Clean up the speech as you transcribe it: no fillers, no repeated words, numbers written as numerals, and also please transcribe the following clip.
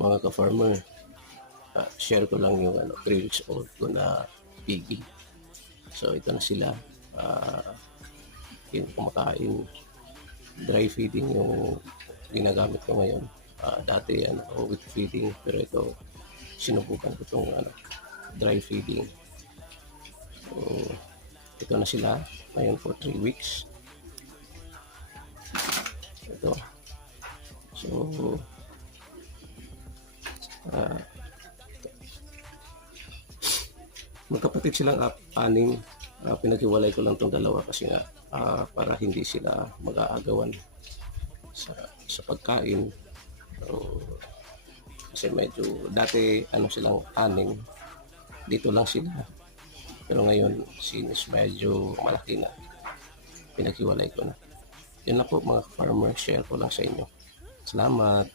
mga ka-farmer, share ko lang yung 3 weeks old ko na piggy. So ito na sila, yung kumakain, dry feeding yung ginagamit ko ngayon. Dati with feeding, pero ito sinubukan ko itong dry feeding. So ito na sila ngayon for 3 weeks. Ito. So magkapatid silang aning. Pinaghiwalay ko lang itong dalawa kasi nga para hindi sila mag-aagawan sa pagkain. Kasi medyo dati silang aning, dito lang sila, pero ngayon since medyo malaki na, pinaghiwalay ko na. Yun na po mga farmer, share ko lang sa inyo. Salamat.